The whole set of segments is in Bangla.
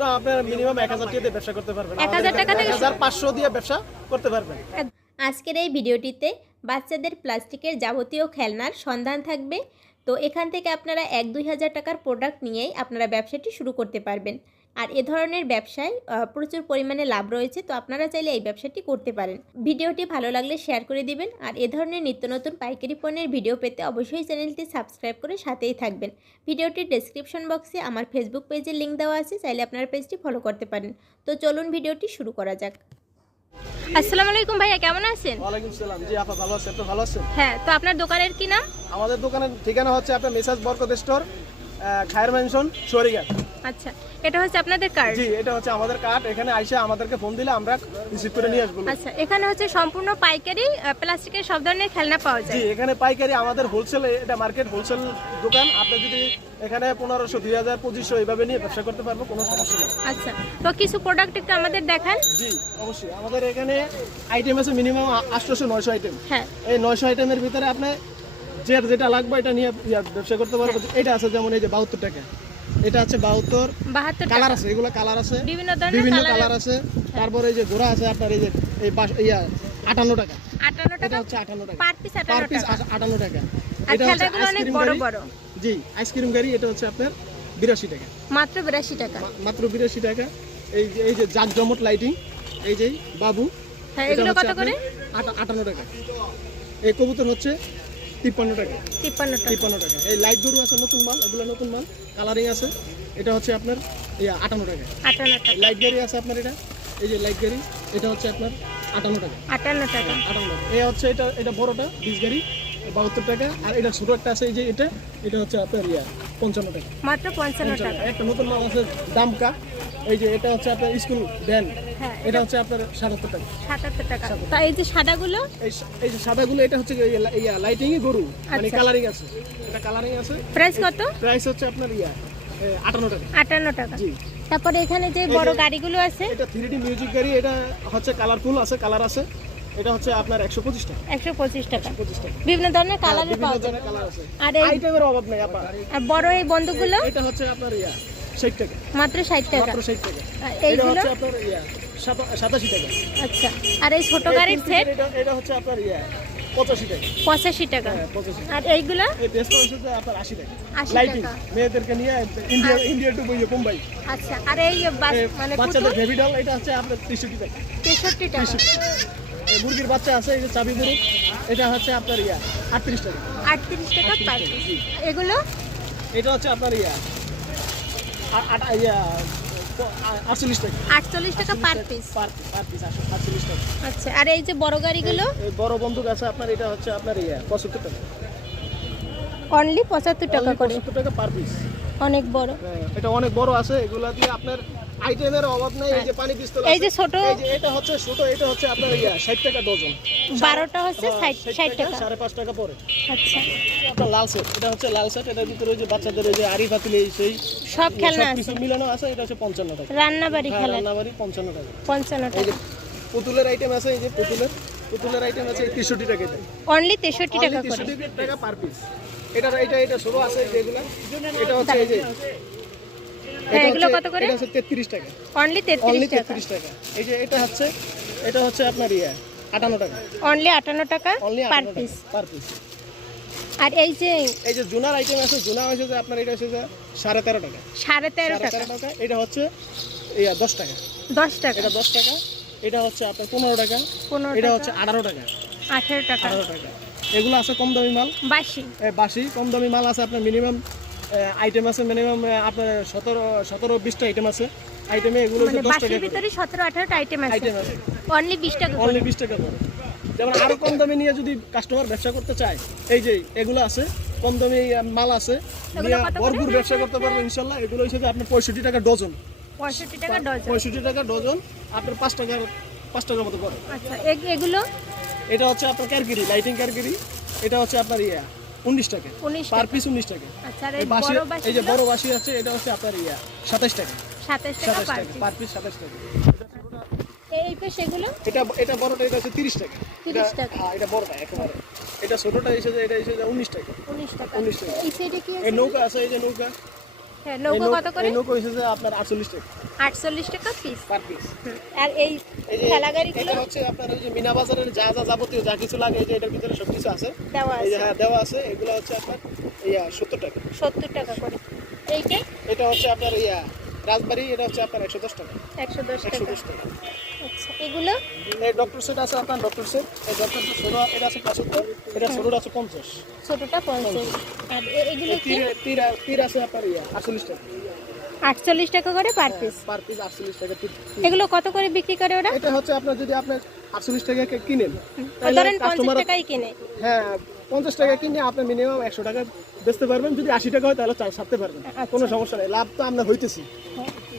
না আপনার মিনিমাম এক হাজার টাকা দিয়ে ব্যবসা করতে পারবেন। 1000 টাকা থেকে এক হাজার পাঁচশো দিয়ে ব্যবসা করতে পারবেন। আজকের এই ভিডিওটিতে বাচ্চাদের প্লাস্টিকের যাবতীয় খেলনার সন্ধান থাকবে। তো এখান থেকে আপনারা এক দুই হাজার টাকার প্রোডাক্ট নিয়েই আপনারা ব্যবসাটি শুরু করতে পারবেন। আর এ ধরনের ব্যবসায় প্রচুর পরিমাণে লাভ রয়েছে তো আপনারা চাইলে এই ব্যবসাটি করতে পারেন। ভিডিওটি ভালো লাগলে শেয়ার করে দিবেন আর এ ধরনের নিত্য নতুন পাইকারি পণ্যের ভিডিও পেতে অবশ্যই চ্যানেলটি সাবস্ক্রাইব করে সাথেই থাকবেন। ভিডিওটির ডেসক্রিপশন বক্সে আমার ফেসবুক পেজের লিঙ্ক দেওয়া আছে চাইলে আপনার পেজটি ফলো করতে পারেন। তো চলুন ভিডিওটি শুরু করা যাক। আসসালামু আলাইকুম ভাইয়া কেমন আছেন? ওয়ালাইকুম সালাম। জি আপা ভালো আছেন আপনি ভালো আছেন? হ্যাঁ তো আপনার দোকানের কি নাম? আমাদের দোকানের ঠিকানা হচ্ছে আপনার মেসাজ বরকত স্টোর খায়ের মেনশন চরিঘাট আচ্ছা এটা হচ্ছে আপনাদের কার্ড জি এটা হচ্ছে আমাদের কার্ড এখানে আইসা আমাদেরকে ফোন দিলে আমরা রিসিভ করে নিয়ে আসব। আচ্ছা এখানে হচ্ছে সম্পূর্ণ পাইকারি প্লাস্টিকের সব ধরনের খেলনা পাওয়া জি এখানে পাইকারি আমাদের হোলসেল এটা মার্কেট হোলসেল দোকান। আপনি যদি এখানে পনেরোশো দুই হাজার পঁচিশশো এইভাবে নিয়ে ব্যবসা করতে পারব কোনো সমস্যা নেই। আচ্ছা তো কিছু প্রোডাক্ট একটু আমাদের দেখান। জি অবশ্যই। আমাদের এখানে আইটেম আছে মিনিমাম আটশোশো নয়শো আইটেম হ্যাঁ। এই নয়শো আইটেমের ভিতরে আপনি যে যেটা লাগবে এটা নিয়ে ব্যবসা করতে পারব এটা আছে যেমন এই যে বাহাত্তর টাকা। এটা আছে বাহাত্তর। বাহাত্তর কালার আছে এগুলো কালার আছে। বিভিন্ন ধরনের বিভিন্ন কালার আছে। তারপরে এই যে ঘোড়া আছে আপনার এই যে এই ইয়া আটান্ন টাকা। আটান্ন এটা টাকা হচ্ছে আটান্ন টাকা। পার পিস পার পিস টাকা। আটান্ন টাকা। এটা হচ্ছে অনেক বড় বড়। জি আইসক্রিম গাড়ি এটা হচ্ছে আপনার বিরাশি টাকা। মাত্র বিরাশি টাকা। মাত্র বিরাশি টাকা। এই যে এই যে জাকজমট লাইটিং এই যে বাবু হ্যাঁ এগুলো কত করে? আটান্ন টাকা। এই কবুতর হচ্ছে তিপ্পান্ন টাকা তিপ্পান্ন তিপ্পান্ন টাকা এই লাইট গরু আছে নতুন মাল এগুলো নতুন মাল কালারিং আছে। এটা হচ্ছে আপনার ইয়া আটান্ন টাকা আটান্ন টাকা লাইট গাড়ি আছে আপনার এটা? এই যে লাইট গাড়ি এটা হচ্ছে আপনার আটান্ন টাকা আটান্ন টাকা আটান্ন টাকা এই হচ্ছে এটা এটা বড়টা বিশ গাড়ি বাহাত্তর টাকা আর এটা ছোট একটা আছে এই যে এটা এটা হচ্ছে আপনার ইয়া পঞ্চান্ন টাকা মাত্র পঞ্চান্ন। টাকা। একটা নতুন মাল আছে দামকা। এই যে এটা হচ্ছে আপনার স্কুল ভ্যান। হ্যাঁ এটা হচ্ছে আপনার সাতাত্তর টাকা। সাতাত্তর টাকা। তা এই যে সাদাগুলো? এই যে সাদাগুলো এটা হচ্ছে ইয়া লাইটিং গরু। মানে আচ্ছা। কালারিং আছে। এটা কালারিং আছে। প্রাইস কত? প্রাইস হচ্ছে আপনার ইয়া আটান্ন টাকা। আটান্ন টাকা। জি। তারপরে এখানে যে বড় গাড়িগুলো আছে? এটা থ্রি ডি মিউজিক গাড়ি এটা হচ্ছে কালারফুল আছে কালার আছে। এটা হচ্ছে আপনার একশো পঁচিশ টাকা। একশো পঁচিশ টাকা। পঁচিশ টাকা। বিভিন্ন ধরনের কালারের পাওয়া যায় আর আইটেমের অভাব নেই আপা। আর বড় এই বন্দুকগুলো? এটা হচ্ছে আপনার ইয়া। ষাট টাকা। মাত্র ষাট টাকা? মাত্র ষাট টাকা। আর এইগুলো? হচ্ছে আপনার ইয়া সাতা- সাতাশি টাকা। আচ্ছা। আর এই ছোট গাড়ির সেট এটা এটা হচ্ছে আপনার ইয়া পঁচাশি টাকা। পঁচাশি টাকা। হ্যাঁ আর এইগুলো? এই বেসটা হচ্ছে আপনার আশি টাকা। 80 লাইটিং মেয়েদেরকে নিয়ে ইন্ডিয়া ইন্ডিয়া টু বইয়ে মুম্বাই আচ্ছা আর এই মানে বাচ্চাদের বেবি ডল এটা হচ্ছে আপনার তেষট্টি টাকা। তেষট্টি টাকা। মুরগির বাচ্চা আছে এই যে চাবি মুরগ এটা হচ্ছে আপনার ইয়া আটত্রিশ টাকা। আটত্রিশ টাকা পার এগুলো? এটা হচ্ছে আপনার ইয়া আটচল্লিশ টাকা। আটচল্লিশ টাকা পার পিস। পার পার পিস আটচল্লিশ টাকা। আচ্ছা আর এই যে বড় গাড়িগুলো? বড় বন্দুক আছে আপনার এটা হচ্ছে আপনার ইয়া পঁচাত্তর টাকা। অনলি পঁচাত্তর টাকা করে। পঁচাত্তর টাকা পার পিস। অনেক বড়। এটা অনেক বড় আছে এগুলা দিয়ে আপনার আইটেমের অভাব নেই এই যে পানি পিস্তল এই যে ছোট এই যে এটা হচ্ছে ছোট এটা হচ্ছে আপনার ইয়া ষাট টাকা ডজন। বারোটা হচ্ছে হ্যাঁ, ষাট ষাট টাকা সাড়ে পাঁচ টাকা পরে আচ্ছা। আপনার লাল সেট এটা হচ্ছে লাল সেট এটার ভিতরে ওই যে বাচ্চাদের ওই যে আরি ফাতিল এই সেই সব খেলনা আছে? কিছু মিলানো আছে এটা হচ্ছে পঞ্চান্ন টাকা। রান্না বাড়ি হ্যাঁ, খেলার রান্নাবাড়ি পঞ্চান্ন টাকা। এই যে পুতুলের আইটেম আছে এই যে পুতুলের পুতুলের আইটেম আছে তেষট্টি টাকা এটা। অনলি তেষট্টি টাকা করে। তেষট্টি টাকা পার পিস এটা এটা এটা ছোট আছে যেগুলা। এটা হচ্ছে এই যে হ্যাঁ, এগুলো কত করে? এটা হচ্ছে তেত্রিশ টাকা। অনলি অনলি তেত্রিশ টাকা। তেত্রিশ টাকা। এই যে এটা হচ্ছে এটা হচ্ছে আপনার ইয়া আটান্ন টাকা। অনলি আটান্ন টাকা পার পিস পার পিস আর এই যে এই যে জুনার আইটেম আছে জুনা হচ্ছে যে আপনার এটা হচ্ছে যে সাড়ে তেরো টাকা। সাড়ে তেরো সাড়ে টাকা। টাকা এটা হচ্ছে ইয়া টাকা। দশ টাকা। এটা টাকা এটা হচ্ছে আপনার পনেরো টাকা। পনেরো এটা হচ্ছে আঠারো টাকা। আঠেরো টাকা। আঠারো টাকা। এগুলো আছে কম দামি মাল। বাসি বাসি কম দামি মাল আছে আপনার মিনিমাম আইটেম আছে মিনিমাম আপনার সতেরো সতেরো বিশটা আইটেম আছে। আইটেমে এগুলো মানে হচ্ছে দশ টাকা ভিতরে সতেরো আঠারোটা আইটেম আছে। আইটেম আছে। অনলি বিশ টাকা অনলি বিশ টাকা করে। যেমন আরও কম দামে নিয়ে যদি কাস্টমার ব্যবসা করতে চায় এই যে এগুলো আছে কম দামি মাল আছে? ভরপুর ব্যবসা করতে পারব ইনশাল্লাহ। এগুলো হিসেবে আপনার পঁয়ষট্টি টাকা ডজন। পঁয়ষট্টি টাকা ডজন। পঁয়ষট্টি টাকা ডজন আপনার পাঁচ টাকার পাঁচ টাকার মতো পড়ে আচ্ছা এগুলো? এটা হচ্ছে আপনার ক্যারগিরি লাইটিং ক্যারগিরি এটা হচ্ছে আপনার ইয়া। উনিশ টাকা। পার পিস উনিশ টাকা। আচ্ছা এই বাসি এই যে বড় বাসি আছে এটা হচ্ছে আপনার ইয়া সাতাশ টাকা। সাতাশ টাকা পার পিস পিস সাতাশ টাকা। এই পেশ এগুলো এটা এটা বড়টা এটা হচ্ছে তিরিশ টাকা। 30 টাকা। হ্যাঁ এটা বড়টা একেবারে। এটা ছোটটা এসে যায় এটা এসে যায় উনিশ টাকা। উনিশ টাকা। উনিশ টাকা। এই সাইডে কি এই আছে? নৌকা আছে এই যে নৌকা। হ্যাঁ নৌকো কত করে? নৌকো যে আপনার আটচল্লিশ টাকা। আটচল্লিশ টাকা পিস পার পিস আর এই ঠেলা গাড়িগুলো হচ্ছে আপনার ওই যে মিনা বাজারের যা যা যাবতীয় যা কিছু লাগে এই যে এটার ভিতরে সব কিছু আছে। দেওয়া আছে। হ্যাঁ দেওয়া আছে। এগুলো হচ্ছে আপনার ইয়া সত্তর টাকা। সত্তর টাকা করে। এইটাই এটা হচ্ছে আপনার ইয়া রাজবাড়ি এটা হচ্ছে আপনার একশো দশ টাকা। একশো দশ একশো টাকা দশ টাকা। আচ্ছা এগুলো? ডক্টর সেট আছে আপনার ডক্টর সেট এই ডক্টর সেট ষোলো এটা আছে পঁচাত্তর এটা ষোলোটা আছে পঞ্চাশ। ছোটটা পঞ্চাশ। আর এগুলো তীর তীর আছে আপনার ইয়া আটচল্লিশ টাকা। আটচল্লিশ টাকা করে পার পিস পার পিস আটচল্লিশ টাকা। এগুলো কত করে বিক্রি করে ওরা? এটা হচ্ছে আপনার যদি আপনি আটচল্লিশ টাকা কিনেন। ধরেন পঞ্চাশ টাকাই কিনে। হ্যাঁ পঞ্চাশ টাকা কিনে আপনি মিনিমাম একশো টাকা বেচতে পারবেন। যদি আশি টাকা হয় তাহলে ছাড়তে পারবেন। আচ্ছা। কোনো সমস্যা নেই। লাভ তো আমরা হইতেছি।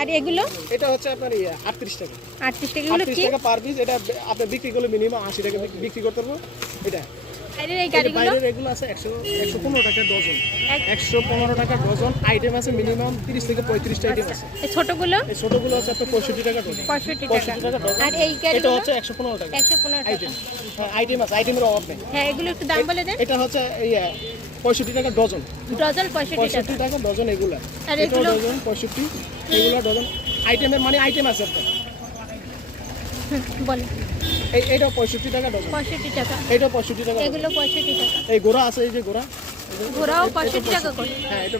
আর এগুলো? এটা হচ্ছে আপনার ইয়ে আটত্রিশ টাকা। আটত্রিশ টাকা। আটত্রিশ টাকা পার পিস এটা আপনি বিক্রি করলে মিনিমাম আশি টাকা বিক্রি করতে পারব। এটা। আর এই এই গাড়িগুলো বাইরের এগুলো আছে একশো একশো পনেরো টাকা ডজন। এক- একশো পনেরো টাকা ডজন। আইটেম আছে মিনিমাম তিরিশ থেকে পঁয়ত্রিশটা আইটেম আছে। এই ছোটগুলো? এই ছোটগুলো আছে আপনার টাকা ডজন। টাকা। ডজন। আর এই এটা হচ্ছে একশো পনেরো টাকা। একশো পনেরো টাকা। আইটেম হ্যাঁ আইটেম আছে। আইটেমের অভাব নেই। হ্যাঁ এগুলো একটু দাম বলে দেন। এটা হচ্ছে এই আহ, পঁয়ষট্টি টাকা ডজন। ডজন পঁয়ষট্টি টাকা। পঁয়ষট্টি টাকা ডজন এগুলা। আর এগুলো? ডজন পঁয়ষট্টি। এগুলো ডজন। আইটেমের মানে আইটেম আছে আপনার। বলেন। এই এইটাও পঁয়ষট্টি টাকা ডজন। পঁয়ষট্টি টাকা। এইটাও পঁয়ষট্টি টাকা এগুলো পঁয়ষট্টি টাকা। এই গোড়া আছে এই যে গোড়া। ঘোরাও পঁয়ষট্টি টাকা করে। হ্যাঁ এটা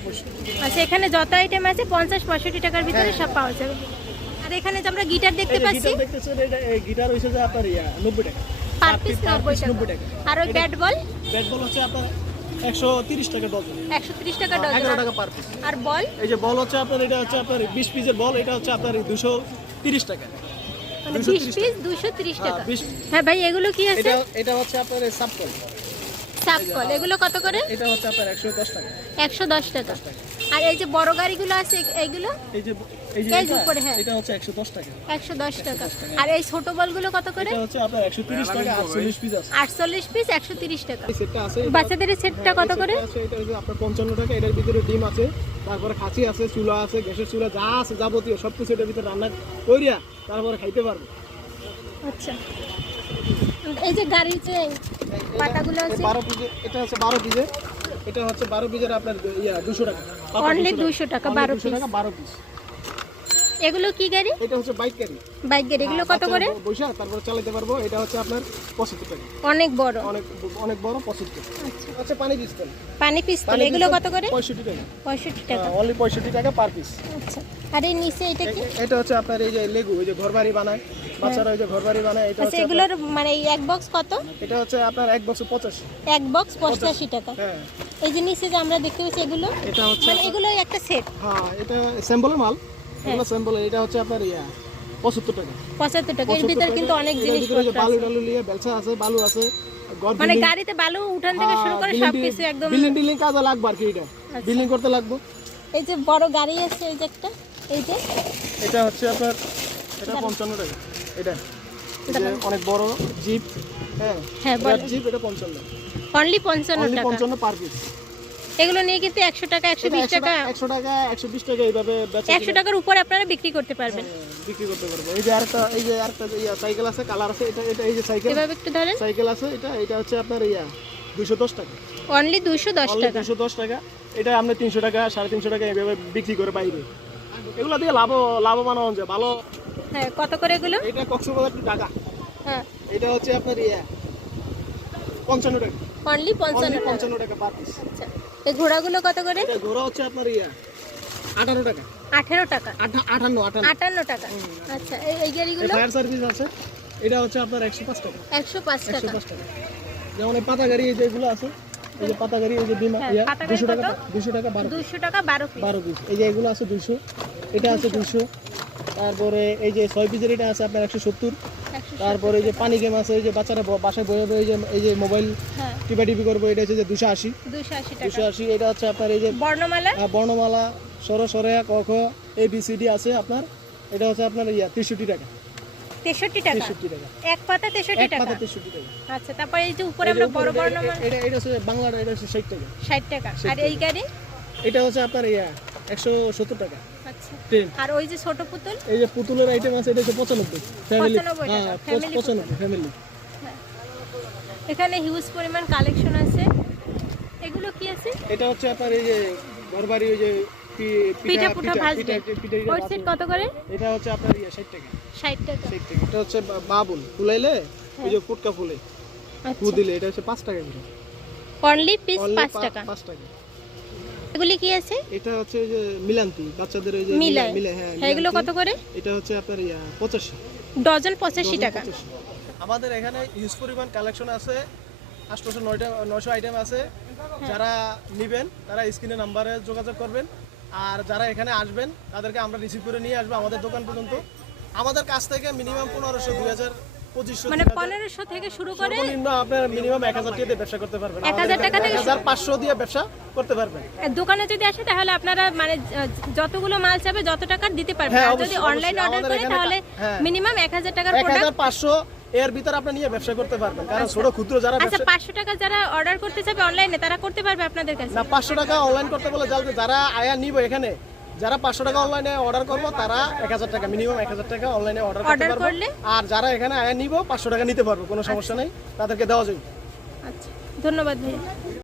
আচ্ছা এখানে যত আইটেম আছে পঞ্চাশ পঁয়ষট্টি টাকার ভিতরে সব পাওয়া যাবে। আর এখানে যে আমরা গিটার দেখতে পাচ্ছি গিটার এটা হইছে যে আপনার ইয়া নব্বই টাকা। পার পিস নব্বই 90 টাকা। আর ওই ব্যাট বল? ব্যাট বল হচ্ছে আপনার একশো তিরিশ টাকা ডজন। একশো ত্রিশ টাকা ডজন। এগারো টাকা পার পিস আর বল? এই যে বল হচ্ছে আপনার এটা হচ্ছে আপনার বিশ পিসের বল এটা হচ্ছে আপনার দুশো তিরিশ টাকা। মানে 230 বিশ পিস দুশো ত্রিশ হ্যাঁ, টাকা। হ্যাঁ ভাই এগুলো কি আছে? এটা এটা হচ্ছে আপনার সাবকল সাপকল। এগুলো কত করে? এটা হচ্ছে আপনার একশো দশ টাকা। একশো দশ টাকা। আর এই যে বড় গাড়িগুলো আছে এইগুলো এই যে এই উপরে, হ্যাঁ। এটা হচ্ছে একশো দশ টাকা। টাকা। আর এই ছোট বলগুলো কত করে? এটা হচ্ছে আপনার টাকা পিস আছে। আটচল্লিশ পিস একশো তিরিশ টাকা। এই সেটটা আছে বাচ্চাদের সেটটা কত করে? এটা হচ্ছে আপনার পঞ্চান্ন টাকা এটার ভিতরে ডিম আছে। তারপরে খাসি আছে চুলা আছে গ্যাসের চুলা যা আছে যাবতীয় সব কিছু এটার ভিতরে রান্না করিয়া তারপরে খাইতে পারবে। আচ্ছা। এই যে গাড়ির যে পাতাগুলো আছে। বারো পিসে এটা হচ্ছে বারো পিসের এটা হচ্ছে বারো পিসের আপনার ইয়া দুশো টাকা। পাতা অনলি 200 টাকা। Only বারো 200 পিস টাকা বারো পিস এগুলো কি গাড়ি? এটা হচ্ছে বাইক গাড়ি। বাইক গাড়ি এগুলো কত করে? বৈশা তারপরে চালাতে পারব। এটা হচ্ছে আপনার টাকা। অনেক বড়? অনেক অনেক বড় পঁচাত্তর আচ্ছা। হচ্ছে পানি পিস্তল। পানি পিস্তল এগুলো কত করে? পঁয়ষট্টি টাকা। পঁয়ষট্টি টাকা। অনলি পঁয়ষট্টি টাকা পার পিস আচ্ছা আর এই নিচে এটা কি? এটা হচ্ছে আপনার এই যে লেগু ওই যে ঘর বাড়ি বানায় বাচ্চারা ওই যে ঘর বানায় এটা আচ্ছা এগুলোর মানে এই এক বক্স কত? এটা হচ্ছে আপনার এক বছর পঁচাশি। এক বক্স পঁচাশি টাকা। হ্যাঁ। এই যে নিচে যে আমরা দেখতে পাচ্ছি এগুলো এটা হচ্ছে মানে এগুলো একটা সেট হ্যাঁ এটা স্যাম্পলের মাল। এগুলো এটা হচ্ছে আপনার ইয়া। পঁচাত্তর টাকা। পঁচাত্তর টাকা। এর 75 ভিতরে কিন্তু অনেক জিনিস বালু টালু নিয়ে বেলসা আছে বালু আছে মানে গাড়িতে বালু উঠান থেকে শুরু করে হ্যাঁ, সব কিছু একদম বিল্ডিং টিল্ডিং কাজে লাগবে আর কি এটা। আচ্ছা। বিল্ডিং করতে লাগবে। এই যে বড় গাড়ি আছে এই যে একটা এই যে। এটা হচ্ছে আপনার এটা পঞ্চান্ন টাকা। এটা। অনেক বড় জিপ হ্যাঁ। হ্যাঁ জিপ এটা পঞ্চান্ন। অনলি পঞ্চান্ন টাকা। পঞ্চান্ন পার পিস এগুলো নিয়ে কিন্তু একশো টাকা একশো বিশ টাকা। একশো টাকা একশো বিশ টাকা এইভাবে একশো টাকার উপরে আপনারা বিক্রি করতে পারবেন। হ্যাঁ, বিক্রি করতে পারব। এই যে আরেকটা এই যে আরেকটা ইয়া সাইকেল আছে কালার আছে এটা এটা এই যে সাইকেল। এভাবে একটু ধরেন। সাইকেল আছে এটা এটা হচ্ছে আপনার ইয়া দুশো দশ টাকা। অনলি দুশো দশ টাকা। দুশো দশ টাকা। এটা আপনি তিনশো টাকা সাড়ে তিনশো টাকা এইভাবে বিক্রি করে বাইরে। এগুলো দিয়ে লাভ লাভবান হওয়া যায় ভালো। হ্যাঁ কত করে এগুলো? এটা কক্সবাজার টু ঢাকা হ্যাঁ। এটা হচ্ছে আপনার ইয়া পঞ্চান্ন টাকা। অনলি পঞ্চান্ন টাকা। পঞ্চান্ন টাকা পার পিস আচ্ছা। এই ঘোড়াগুলো কত করে? ঘোড়া হচ্ছে আপনার ইয়া আঠারো টাকা। আঠেরো টাকা। আঠা- আটান্ন টাকা। আচ্ছা এই গাড়িগুলো? ফায়ার সার্ভিস আছে। এটা হচ্ছে আপনার একশো পাঁচ টাকা। একশো পাঁচ টাকা। যেমন এই পাতা গাড়ি যেগুলো আছে এই যে পাতা গাড়ি এই যে বিমা হ্যাঁ, দুশো টাকা দুশো টাকা বারো দুশো টাকা বারো বারো পিস। এই যে এগুলো আছে দুশো। এটা আছে দুশো। তারপরে এই যে ছয় পিসের এটা আছে আপনার একশো সত্তর। তারপরে এই যে পানি গেম আছে এই যে বাচ্চারা বাসায় বয়ে বয়ে যে এই যে মোবাইল হ্যাঁ। টিপা টিপি করব এটা হচ্ছে যে দুশো আশি। দুশো আশি এটা হচ্ছে আপনার এই যে বর্ণমালা? আহ, বর্ণমালা সর সরে ক খ এ বি সি ডি আছে আপনার এটা হচ্ছে আপনার ইয়া তেষট্টি টাকা। তেষট্টি টাকা? এক পাতা তেষট্টি টাকা পাতা তেষট্টি টাকা। আচ্ছা তারপরে এই যে উপরে আমরা বড় বর্ণমালা এটা এটা হচ্ছে বাংলার এটা হচ্ছে ষাট টাকা। ষাট টাকা। আর এই গাড়ি? এটা হচ্ছে আপনার ইয়া একশো সত্তর টাকা। আচ্ছা। আর ওই যে ছোট পুতুল? এই যে পুতুলের আইটেম আছে এটা হচ্ছে পঁচানব্বই। ফ্যামিলি 95 হ্যাঁ পঁচানব্বই ফ্যামিলি হ্যাঁ। এখানে হিউজ পরিমাণ কালেকশন আছে। এগুলো কি আছে? এটা হচ্ছে আপনার এই যে ঘরবাড়ি ওই যে পিঠা পুঠা ভাজবে। ওই সেট কত করে? এটা হচ্ছে আপনার ইয়ে ষাট টাকা। ষাট টাকা। ষাট টাকা। এটা হচ্ছে বাবুল। ফুলাইলে? ওই যে ফুটকা ফুলে। ফু আচ্ছা দিলে এটা হচ্ছে পাঁচ টাকা করে। অনলি পিস Only পাঁচ পা- টাকা। পাঁচ টাকা। এগুলি কি আছে? এটা হচ্ছে যে মিলান্তি বাচ্চাদের ওই যে মিলে হ্যাঁ হ্যাঁ এগুলো কত করে? এটা হচ্ছে আপনার ইয়া পঁচাশি। ডজন পঁচাশি টাকা। আমাদের এখানে ইউজ পরিমাণ কালেকশন আছে। আটশোশো নয়টা নয়শো আইটেম আছে। যারা নেবেন তারা স্ক্রিনে নাম্বারে যোগাযোগ করবেন। আর যারা এখানে আসবেন তাদেরকে আমরা রিসিভ করে নিয়ে আসব আমাদের দোকান পর্যন্ত। আমাদের কাছ থেকে মিনিমাম পনেরোশো দুই হাজার মানে পনেরোশো থেকে শুরু করে আপনার মিনিমাম এক হাজার টাকা ব্যবসা করতে পারবেন। 1000 টাকা থেকে হাজার পাঁচশো দিয়ে ব্যবসা করতে পারবেন। দোকানে যদি আসে তাহলে আপনারা মানে যতগুলো মাল চাবে যত টাকার দিতে পারবেন। হ্যাঁ, আর অবশ্যই, যদি অনলাইন অর্ডার করে তাহলে হ্যাঁ। মিনিমাম এক হাজার টাকার প্রোডাক্ট পাঁচশো এর ভিতরে আপনি নিয়ে ব্যবসা করতে পারবেন। কারণ ছোট ক্ষুদ্র যারা আচ্ছা টাকা যারা অর্ডার করতে চাবে অনলাইনে তারা করতে পারবে আপনাদের কাছে? না পাঁচশো টাকা অনলাইন করতে বলে যারা আয়া নিব এখানে যারা পাঁচশো টাকা অনলাইনে অর্ডার করব তারা এক হাজার টাকা মিনিমাম এক হাজার টাকা অনলাইনে অর্ডার করতে পারব। আর যারা এখানে আয়া নিব পাঁচশো টাকা নিতে পারব কোনো সমস্যা নেই তাদেরকে দেওয়া যাবে। আচ্ছা ধন্যবাদ